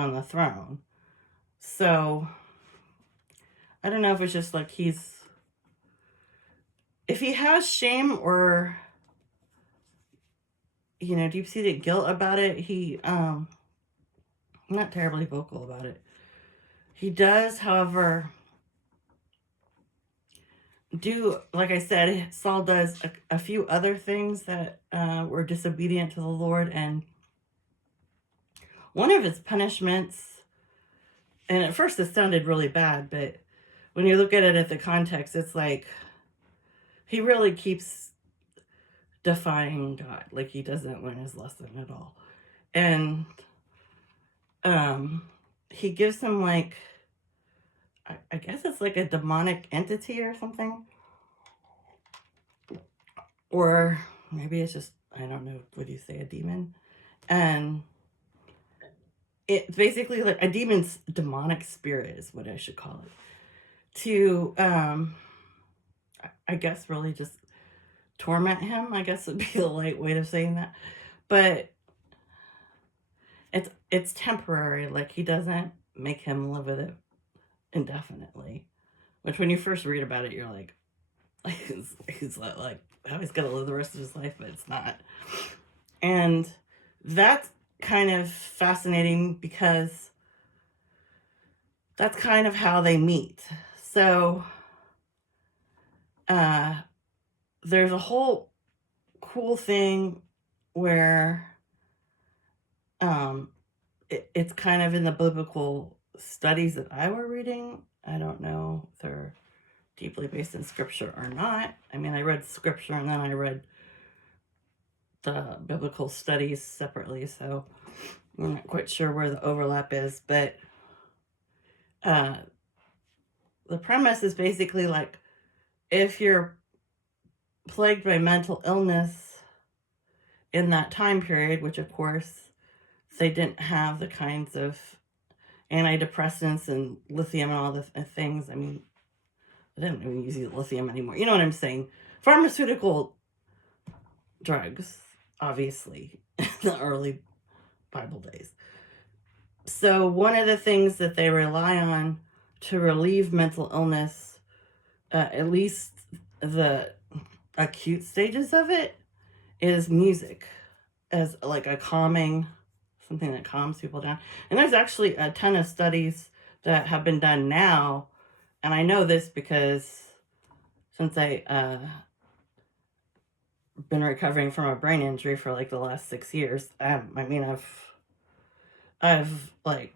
on the throne. So I don't know if it's just like if he has shame or, deep-seated guilt about it, he not terribly vocal about it. He does, however, like I said, Saul does a few other things that were disobedient to the Lord, and one of his punishments, and at first it sounded really bad, but when you look at it at the context, it's like he really keeps defying God. Like he doesn't learn his lesson at all. And he gives him like, I guess it's like a demonic entity or something. Or maybe it's just, I don't know, what do you say, a demon? And it's basically like a demon's demonic spirit is what I should call it. To, I guess, really just torment him, I guess would be the light way of saying that. But it's temporary. Like he doesn't make him live with it indefinitely. Which when you first read about it, you're like, he's like, how he's gonna live the rest of his life, but it's not. And that's kind of fascinating because that's kind of how they meet. So there's a whole cool thing where it's kind of in the biblical studies that I were reading. I don't know if they're deeply based in scripture or not. I mean, I read scripture and then I read the biblical studies separately, so I'm not quite sure where the overlap is, but the premise is basically like, if you're plagued by mental illness in that time period, which of course they didn't have the kinds of antidepressants and lithium and all the things. I mean, they don't even use lithium anymore. You know what I'm saying? Pharmaceutical drugs, obviously, in the early Bible days. So one of the things that they rely on to relieve mental illness, at least the acute stages of it, is music as like a calming, something that calms people down. And there's actually a ton of studies that have been done now, and I know this because since I been recovering from a brain injury for like the last 6 years, I mean I've like